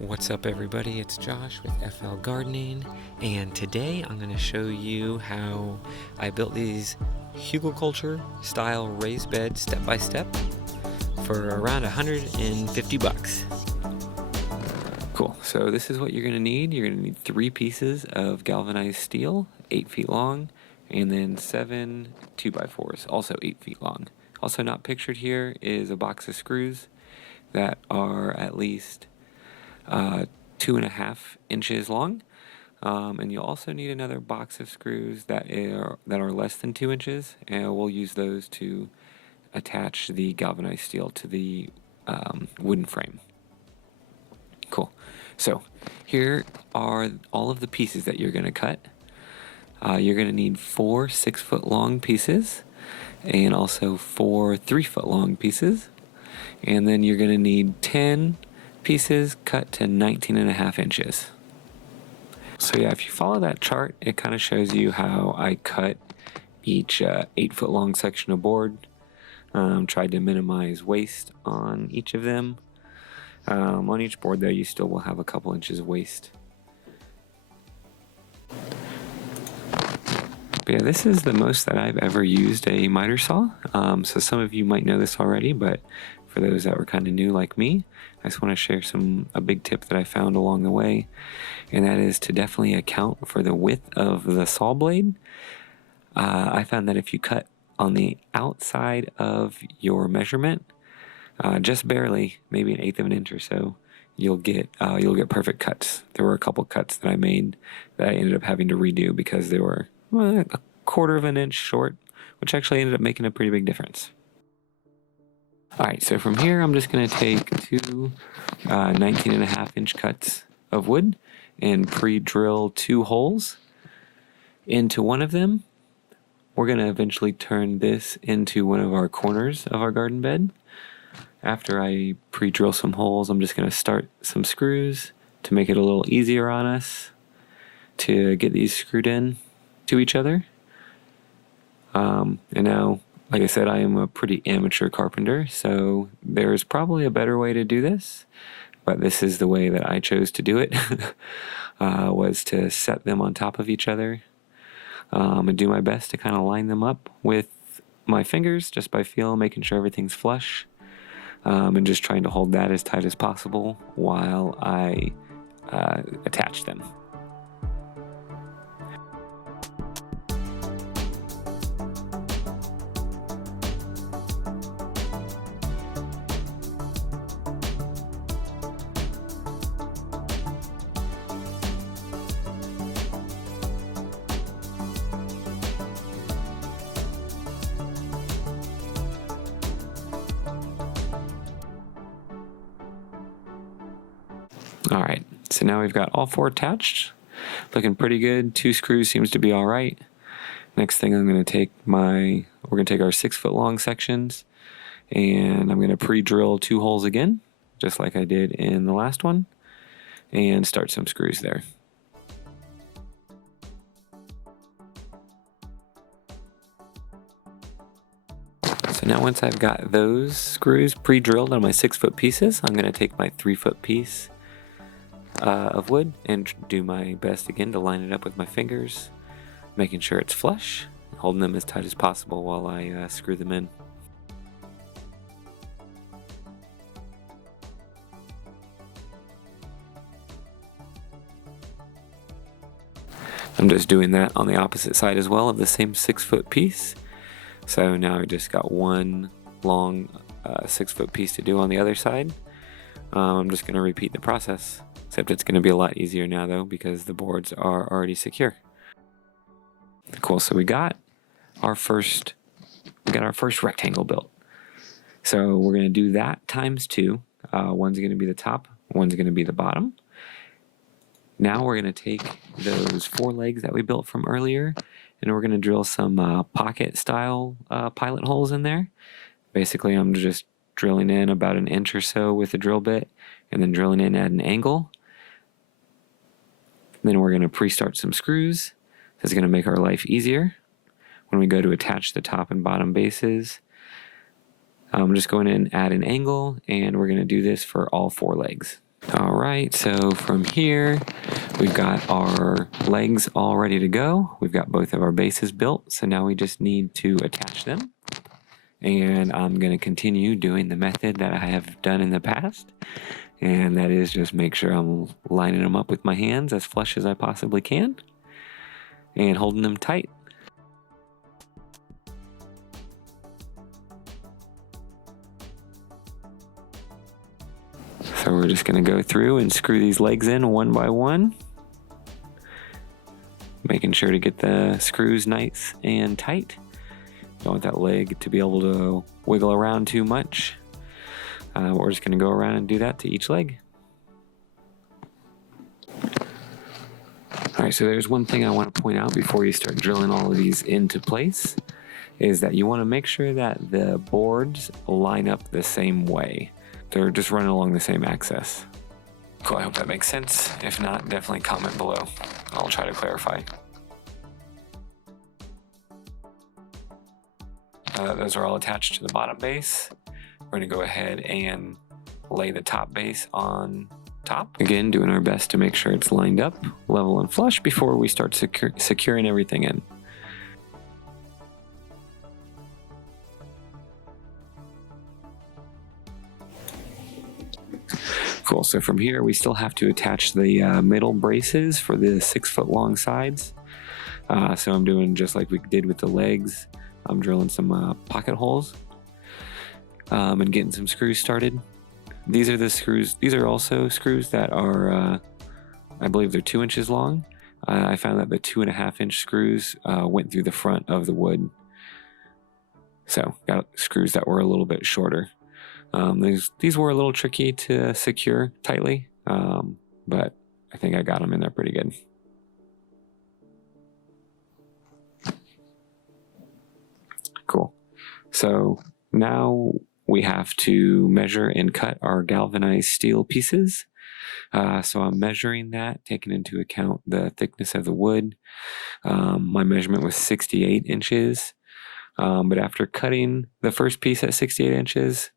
What's up everybody, it's Josh with FL Gardening, and today I'm going to show you how I built these hugelkultur style raised beds step by step for around 150 bucks. Cool, so this is what you're going to need. You're going to need 3 pieces of galvanized steel, 8 feet long, and then 7 2x4s, also 8 feet long. Also not pictured here is a box of screws that are at least 2.5 inches long, and you'll also need another box of screws that are less than 2 inches, and we'll use those to attach the galvanized steel to the wooden frame. Cool. So here are all of the pieces that you're going to cut. You're going to need 4 6-foot long pieces and also 4 3-foot long pieces, and then you're going to need 10 pieces cut to 19.5 inches. So yeah, if you follow that chart, it kind of shows you how I cut each 8-foot long section of board. Tried to minimize waste on each of them. On each board there, you still will have a couple inches of waste. But yeah, this is the most that I've ever used a miter saw. So some of you might know this already, but for those that were kind of new like me, I just want to share a big tip that I found along the way, and that is to definitely account for the width of the saw blade. I found that if you cut on the outside of your measurement, just barely, maybe 1/8 of an inch or so, you'll get perfect cuts. There were a couple cuts that I made that I ended up having to redo because they were a 1/4 of an inch short, which actually ended up making a pretty big difference. Alright, so from here I'm just going to take 2 19.5 inch cuts of wood and pre-drill 2 holes into one of them. We're going to eventually turn this into one of our corners of our garden bed. After I pre-drill some holes, I'm just going to start some screws to make it a little easier on us to get these screwed in to each other. And now, like I said, I am a pretty amateur carpenter, so there's probably a better way to do this, but this is the way that I chose to do it, was to set them on top of each other and do my best to kind of line them up with my fingers just by feel, making sure everything's flush, and just trying to hold that as tight as possible while I attach them. Alright, so now we've got all 4 attached. Looking pretty good. 2 screws seems to be alright. Next thing we're going to take our 6-foot long sections, and I'm going to pre-drill 2 holes again, just like I did in the last one, and start some screws there. So now once I've got those screws pre-drilled on my 6-foot pieces, I'm going to take my 3-foot piece of wood and do my best again to line it up with my fingers, making sure it's flush, holding them as tight as possible while I screw them in. I'm just doing that on the opposite side as well of the same 6-foot piece. So now I just got one long 6-foot piece to do on the other side. I'm just going to repeat the process. Except it's going to be a lot easier now though, because the boards are already secure. Cool, so we got our first rectangle built. So we're going to do that times 2. One's going to be the top, one's going to be the bottom. Now we're going to take those 4 legs that we built from earlier, and we're going to drill some pocket style pilot holes in there. Basically I'm just drilling in about 1 inch or so with the drill bit, and then drilling in at an angle. Then we're going to pre-start some screws. This is going to make our life easier when we go to attach the top and bottom bases. I'm just going to add an angle, and we're going to do this for all 4 legs. All right, so from here, we've got our legs all ready to go. We've got both of our bases built, so now we just need to attach them. And I'm going to continue doing the method that I have done in the past, and that is just make sure I'm lining them up with my hands as flush as I possibly can and holding them tight. So we're just going to go through and screw these legs in one by one, making sure to get the screws nice and tight. Don't want that leg to be able to wiggle around too much. We're just going to go around and do that to each leg. All right, so there's one thing I want to point out before you start drilling all of these into place, is that you want to make sure that the boards line up the same way. They're just running along the same axis. Cool, I hope that makes sense. If not, definitely comment below. I'll try to clarify. Those are all attached to the bottom base. We're going to go ahead and lay the top base on top. Again, doing our best to make sure it's lined up, level and flush before we start securing everything in. Cool, so from here we still have to attach the middle braces for the 6-foot long sides. So I'm doing just like we did with the legs. I'm drilling some pocket holes and getting some screws started. These are the screws. These are also screws that are, I believe they're 2 inches long. I found that the 2.5-inch screws went through the front of the wood. So got screws that were a little bit shorter. These were a little tricky to secure tightly, but I think I got them in there pretty good. Cool. So now we have to measure and cut our galvanized steel pieces. So I'm measuring that, taking into account the thickness of the wood. My measurement was 68 inches. But after cutting the first piece at 68 inches,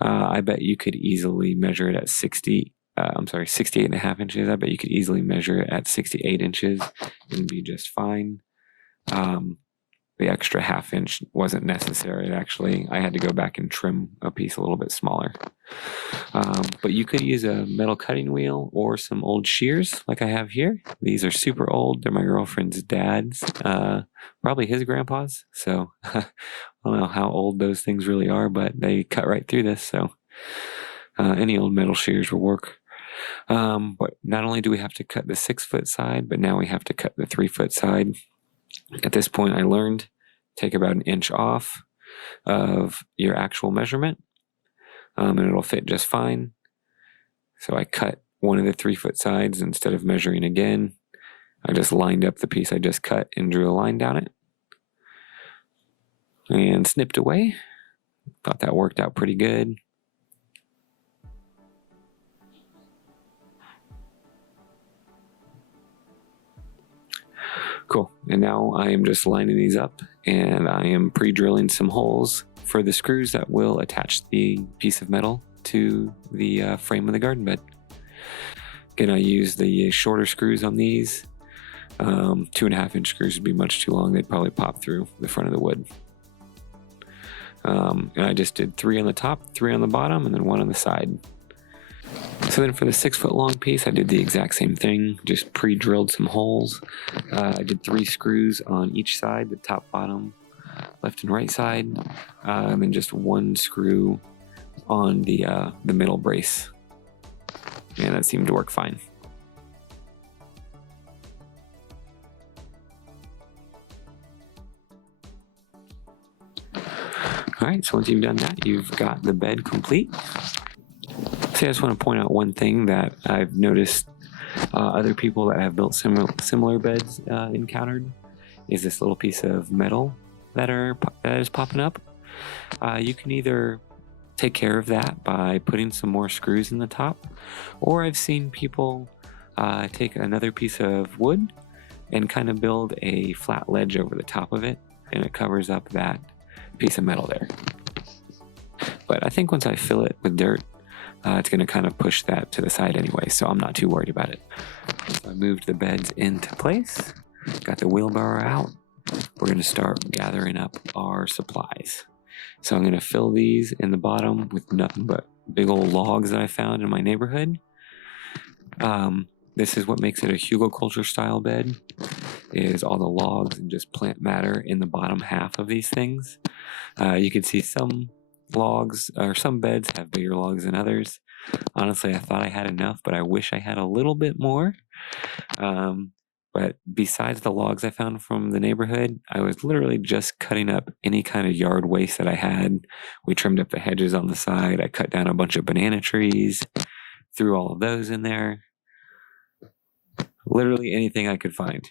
I bet you could easily measure it at 68.5 inches. I bet you could easily measure it at 68 inches and be just fine. The extra 1/2 inch wasn't necessary. Actually, I had to go back and trim a piece a little bit smaller. But you could use a metal cutting wheel or some old shears like I have here. These are super old. They're my girlfriend's dad's, probably his grandpa's. So I don't know how old those things really are, but they cut right through this. So any old metal shears will work. But not only do we have to cut the 6-foot side, but now we have to cut the 3-foot side. At this point, I learned take about 1 inch off of your actual measurement, and it'll fit just fine. So I cut one of the 3-foot sides instead of measuring again. I just lined up the piece I just cut and drew a line down it and snipped away. Thought that worked out pretty good. Cool, and now I am just lining these up and I am pre-drilling some holes for the screws that will attach the piece of metal to the frame of the garden bed. Again, I use the shorter screws on these. 2.5-inch screws would be much too long. They'd probably pop through the front of the wood. And I just did 3 on the top, 3 on the bottom, and then 1 on the side. So then for the 6-foot long piece, I did the exact same thing, just pre-drilled some holes. I did 3 screws on each side, the top, bottom, left and right side, and then just 1 screw on the middle brace. And that seemed to work fine. All right, so once you've done that, you've got the bed complete. So I just want to point out one thing that I've noticed other people that have built similar beds encountered is this little piece of metal that is popping up. You can either take care of that by putting some more screws in the top, or I've seen people take another piece of wood and kind of build a flat ledge over the top of it, and it covers up that piece of metal there. But I think once I fill it with dirt, it's going to kind of push that to the side anyway, so I'm not too worried about it. So I moved the beds into place, got the wheelbarrow out. We're going to start gathering up our supplies. So I'm going to fill these in the bottom with nothing but big old logs that I found in my neighborhood. This is what makes it a hugelkultur style bed, is all the logs and just plant matter in the bottom half of these things. You can see some logs, or some beds have bigger logs than others. Honestly, I thought I had enough, but I wish I had a little bit more. But besides the logs I found from the neighborhood, I was literally just cutting up any kind of yard waste that I had. We trimmed up the hedges on the side. I cut down a bunch of banana trees, threw all of those in there. Literally anything I could find.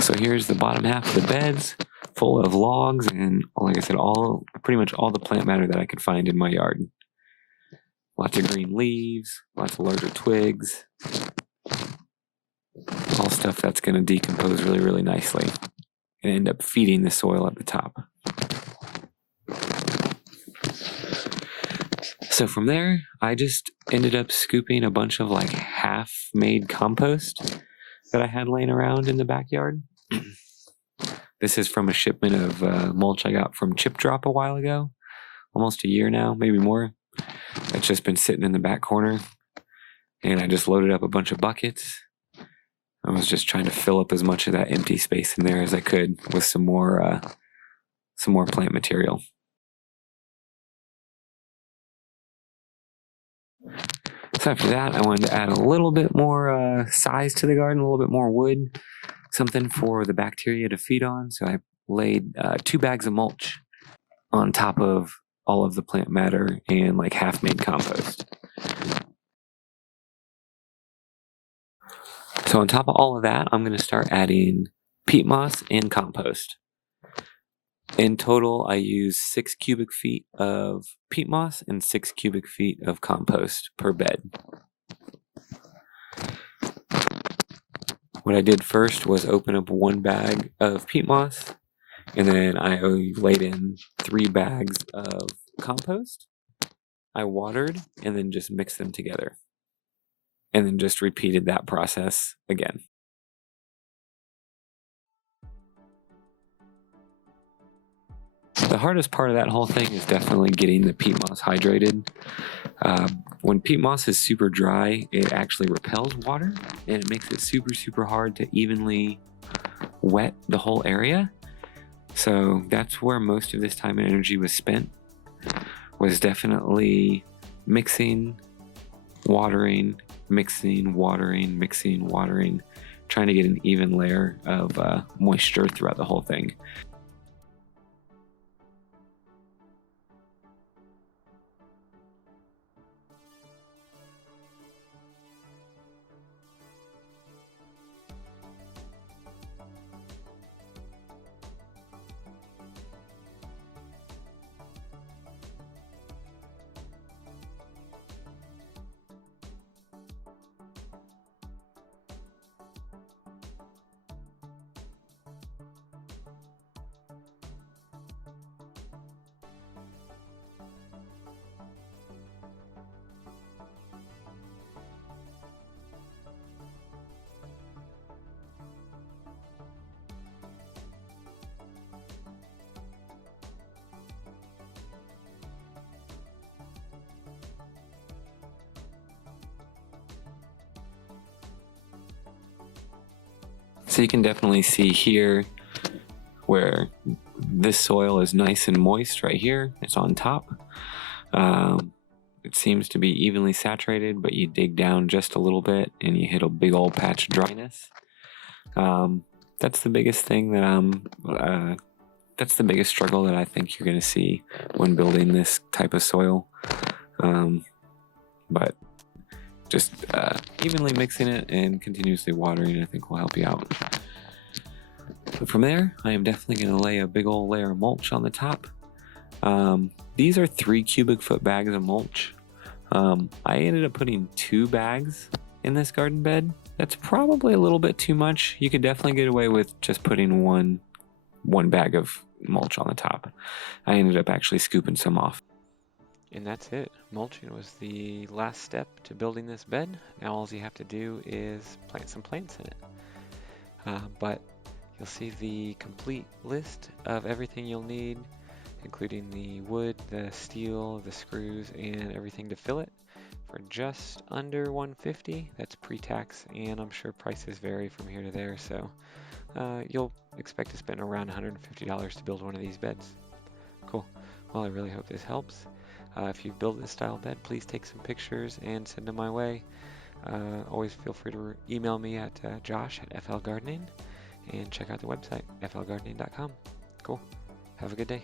So here's the bottom half of the beds, full of logs and, like I said, pretty much all the plant matter that I could find in my yard. Lots of green leaves, lots of larger twigs, all stuff that's going to decompose really, really nicely and end up feeding the soil at the top. So from there, I just ended up scooping a bunch of like half-made compost that I had laying around in the backyard. This is from a shipment of mulch I got from Chip Drop a while ago, almost a year now, maybe more. It's just been sitting in the back corner, and I just loaded up a bunch of buckets. I was just trying to fill up as much of that empty space in there as I could with some more plant material. So after that, I wanted to add a little bit more size to the garden, a little bit more wood, something for the bacteria to feed on. So I laid 2 bags of mulch on top of all of the plant matter and like half-made compost. So on top of all of that, I'm going to start adding peat moss and compost. In total, I use 6 cubic feet of peat moss and 6 cubic feet of compost per bed. What I did first was open up 1 bag of peat moss, and then I laid in 3 bags of compost. I watered and then just mixed them together, and then just repeated that process again. The hardest part of that whole thing is definitely getting the peat moss hydrated. When peat moss is super dry, it actually repels water, and it makes it super, super hard to evenly wet the whole area. So that's where most of this time and energy was spent, was definitely mixing, watering, mixing, watering, mixing, watering, trying to get an even layer of moisture throughout the whole thing. So you can definitely see here where this soil is nice and moist right here. It's on top. It seems to be evenly saturated, but you dig down just a little bit and you hit a big old patch of dryness. That's the biggest thing that that's the biggest struggle that I think you're going to see when building this type of soil. But just evenly mixing it and continuously watering, I think, will help you out. But from there, I am definitely going to lay a big old layer of mulch on the top. These are 3 cubic foot bags of mulch. I ended up putting 2 bags in this garden bed, that's probably a little bit too much. You could definitely get away with just putting one bag of mulch on the top. I ended up actually scooping some off. And that's it. Mulching was the last step to building this bed. Now all you have to do is plant some plants in it. But you'll see the complete list of everything you'll need, including the wood, the steel, the screws, and everything to fill it for just under $150. That's pre-tax, and I'm sure prices vary from here to there, so you'll expect to spend around $150 to build one of these beds. Cool. Well, I really hope this helps. If you've built this style bed, please take some pictures and send them my way. Always feel free to email me at josh@flgardening, and check out the website, flgardening.com. Cool. Have a good day.